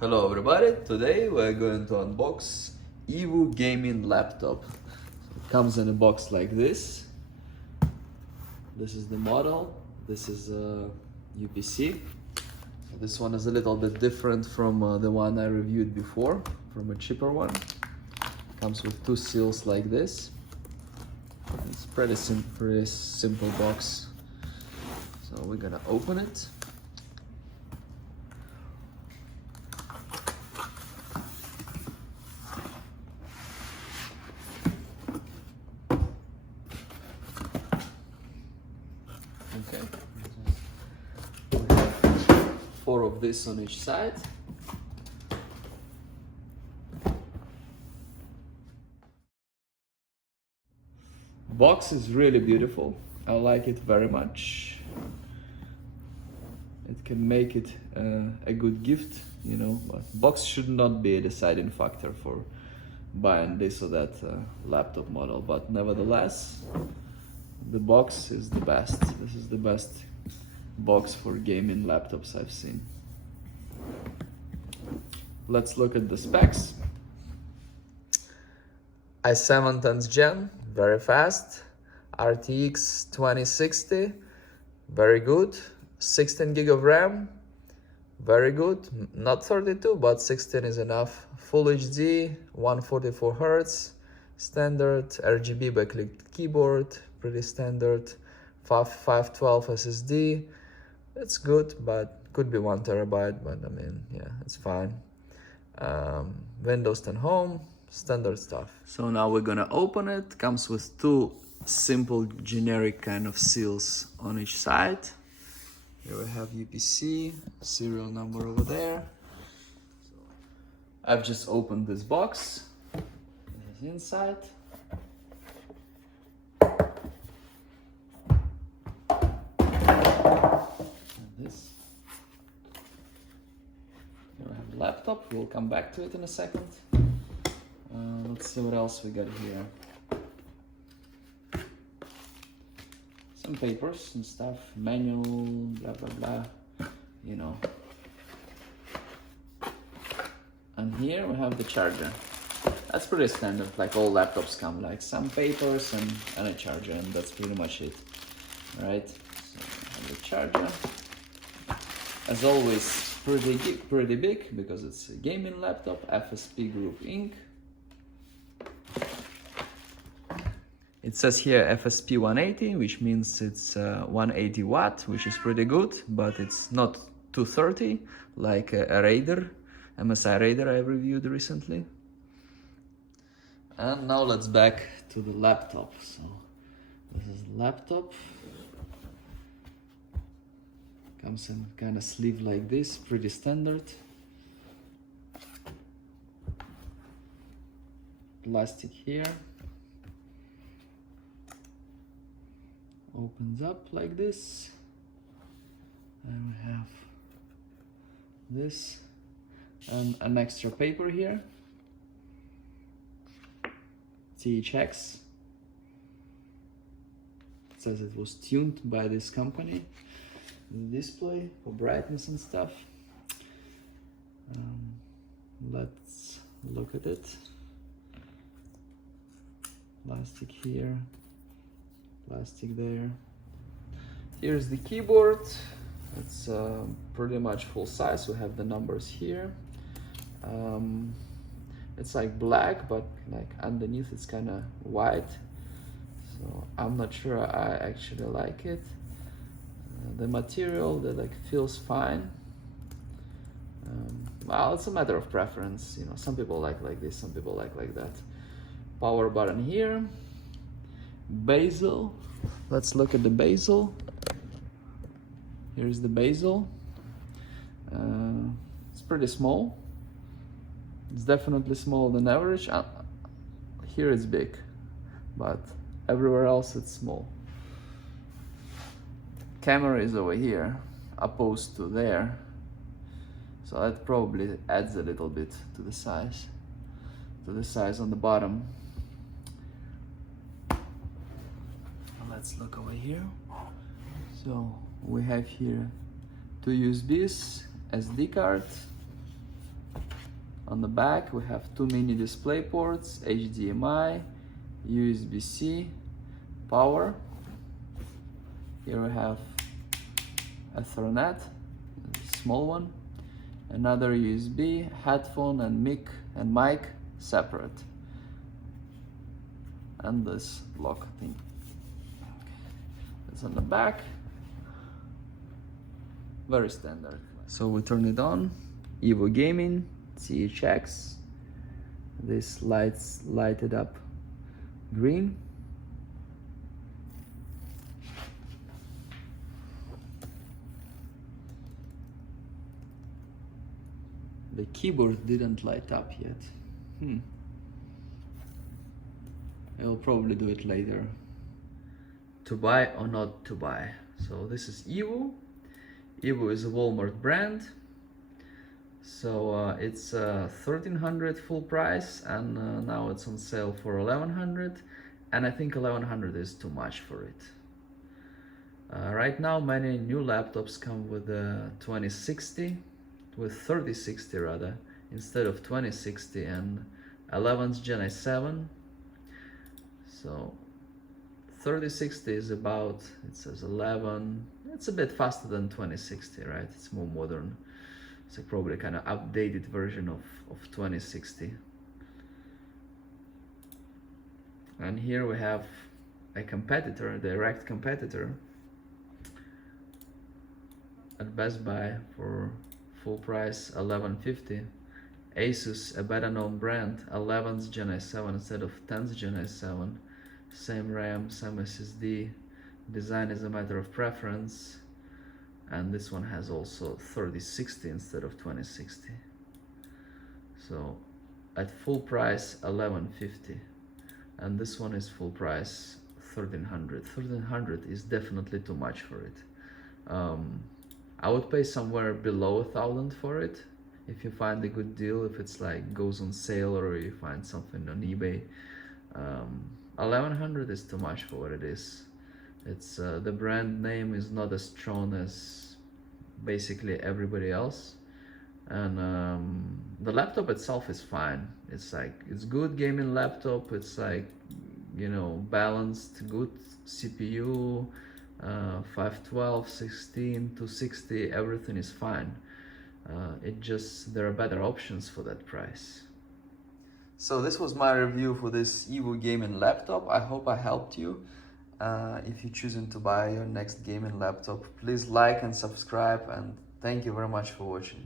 Hello everybody, today we're going to unbox EVOO Gaming Laptop. It comes in a box like this. This is the model, this is UPC. This one is a little bit different from the one I reviewed before, from a cheaper one. Comes with two seals like this. It's pretty simple box. So we're gonna open it. Okay, we have 4 of this on each side. Box is really beautiful. I like it very much. It can make it a good gift, you know, but box should not be a deciding factor for buying this or that laptop model, but nevertheless, the box is the best. This is the best box for gaming laptops I've seen. Let's look at the specs. i7 10th gen, very fast. RTX 2060, very good. 16 gig of RAM, very good. Not 32, but 16 is enough. Full HD, 144 Hz, standard. RGB backlit keyboard, pretty standard. 512 SSD, it's good, but could be 1 terabyte, but I mean, yeah, it's fine. Windows 10 Home, standard stuff. So now we're gonna open it. Comes with 2 simple generic kind of seals on each side. Here we have UPC, serial number over there. So I've just opened this box. This is inside. And this. Here we have the laptop. We'll come back to it in a second. Let's see what else we got here. Some papers and stuff, manual, blah blah blah, you know. And here we have the charger. That's pretty standard, like all laptops come, like some papers and a charger, and that's pretty much it. Alright, so we have the charger. As always, pretty big because it's a gaming laptop, FSP Group Inc. It says here FSP 180, which means it's 180 watt, which is pretty good, but it's not 230 like a Raider, MSI Raider I reviewed recently. And now let's back to the laptop. So this is the laptop. Comes in kind of sleeve like this, pretty standard. Plastic here. Opens up like this, and we have this and an extra paper here, THX. It says it was tuned by this company. The display for brightness and stuff. Let's look at it. Plastic here, plastic there. Here's the keyboard. It's pretty much full size. We have the numbers here. It's like black, but like underneath it's kind of white. So I'm not sure I actually like it. The material that like feels fine. Well, it's a matter of preference. You know, some people like this, some people like that. Power button here. Bezel. Let's look at the bezel. Here's the bezel. It's pretty small. It's definitely smaller than average. Here it's big, but everywhere else it's small. Camera is over here, opposed to there. So that probably adds a little bit to the size on the bottom. Let's look over here. So we have here 2 USBs, SD card, On the back we have two mini display ports, HDMI, USB-C, power. Here we have Ethernet, small one, another USB, headphone and mic separate, and this lock thing. It's on the back, very standard. So we turn it on, EVOO Gaming, CHX, this lights lighted up green. The keyboard didn't light up yet. I'll probably do it later. To buy or not to buy. So this is EVOO. EVOO is a Walmart brand. So it's 1300 full price, and now it's on sale for 1100, and I think 1100 is too much for it. Right now many new laptops come with 2060, with 3060 rather, instead of 2060, and 11's Gen i7. So 3060 is about, it says 11, it's a bit faster than 2060, right? It's more modern. It's probably kind of updated version of 2060. And here we have a competitor, a direct competitor, at Best Buy for full price 1150. Asus, a better known brand, 11's Gen i7 instead of 10's Gen i7. Same RAM, same SSD. Design is a matter of preference. And this one has also 3060 instead of 2060. So at full price 1150, and this one is full price 1300. 1300 is definitely too much for it. I would pay somewhere below 1000 for it if you find a good deal, if it's like goes on sale or you find something on eBay. 1100 is too much for what it is. It's the brand name is not as strong as basically everybody else, and the laptop itself is fine. It's good gaming laptop. It's like, you know, balanced, good CPU, 512, 16, 260, everything is fine. There are better options for that price. So this was my review for this EVOO Gaming Laptop. I hope I helped you. If you're choosing to buy your next gaming laptop, please like and subscribe, and thank you very much for watching.